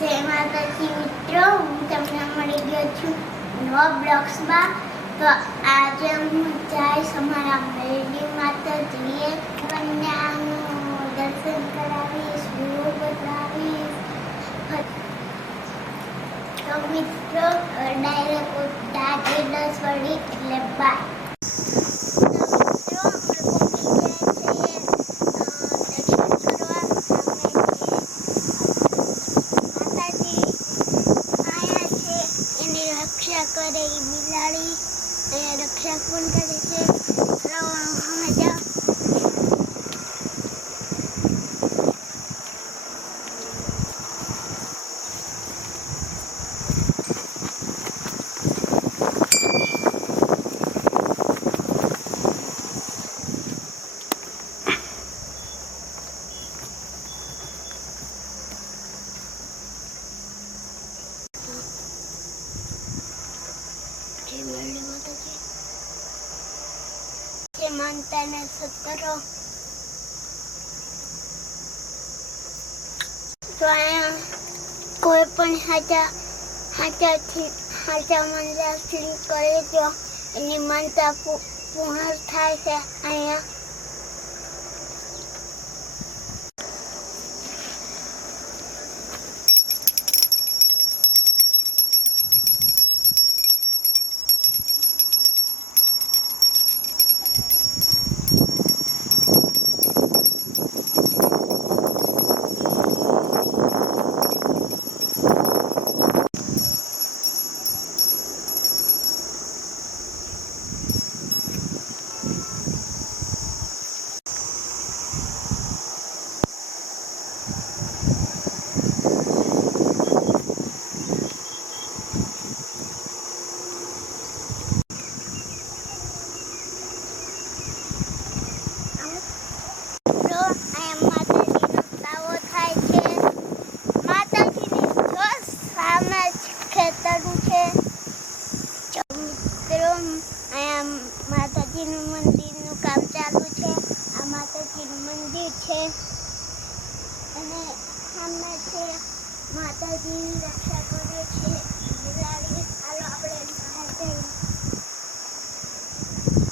જય માતાજી મિત્રો, હું તમને મળી ગયો છું નવા બ્લોગ્સમાં. તો આજે હું જઈશ અમારા મેરડી માતાજીએ કન્યાનું દર્શન કરાવીશ, વિડીયો બતાવીશ. તો મિત્રો ડાયરેક્ટ 10 વાળી એટલે બાય. रक्षा करे बिलाड़ी रक्षा कौन करे छे हमें जाओ मानता ने सब करो तो कोई पण हाचा मंदिर करे तो एनी मानता पूर्ण थाय छे. अहींया માતાજીનું મંદિરનું કામ ચાલુ છે. આ માતાજીનું મંદિર છે અને સામે છે માતાજીની રક્ષા કરે છે બિલાડી. હાલો આપણે બહાર જઈએ.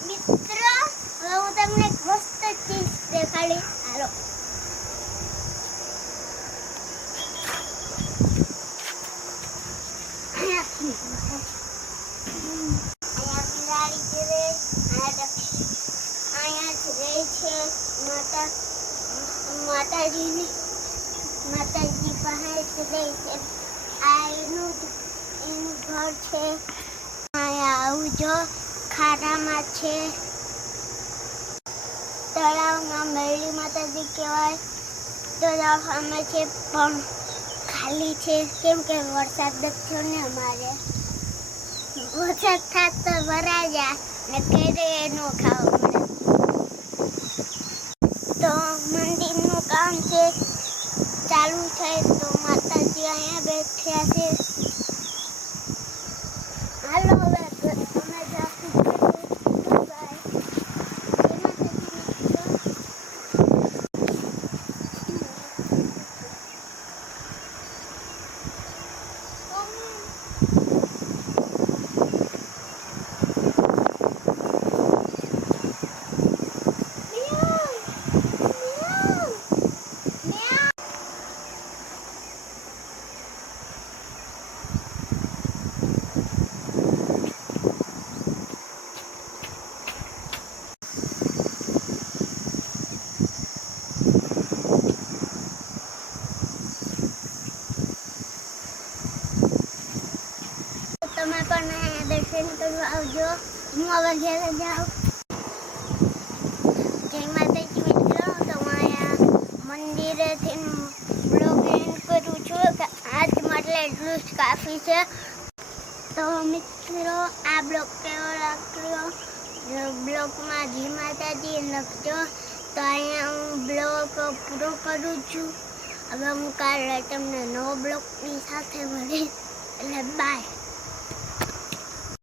મિત્રો હવે હું તમને એક મસ્ત ચીજ દેખાડી. હાલો માતાજી પાસે રહે છે. આ એનું ઘર છે. અહીંયા આવજો. ખાડામાં છે, તળાવમાં મેરડી માતાજી કહેવાય. તળાવ સામે છે પણ ખાલી છે કેમ કે વરસાદ થયો ને. અમારે વરસાદ થાય તો ભરાઈ જાય ને કેરે એનો ખાવા મળે. તો મંદિરનું કામ છે ચાલુ છે. તો માતાજી અહીંયા બેઠ્યા છે. હાલો હવે અમે જાશું. તમે પણ દર્શન કરવા આવજો. હું હવે ઘરે જાઉં. જય માતાજી મિત્રો. તો હું અહીંયા મંદિરેથી બ્લોગ એન્ડ કરું છું કે આજ માટે એટલું જ કાફી છે. તો મિત્રો આ બ્લોગ કેવો લાગ્યો બ્લોગમાં જય માતાજી લખજો. તો અહીંયા હું બ્લોગ પૂરો કરું છું. હવે હું કાલે તમને નવો બ્લોગની સાથે મળીશ. એટલે બાય.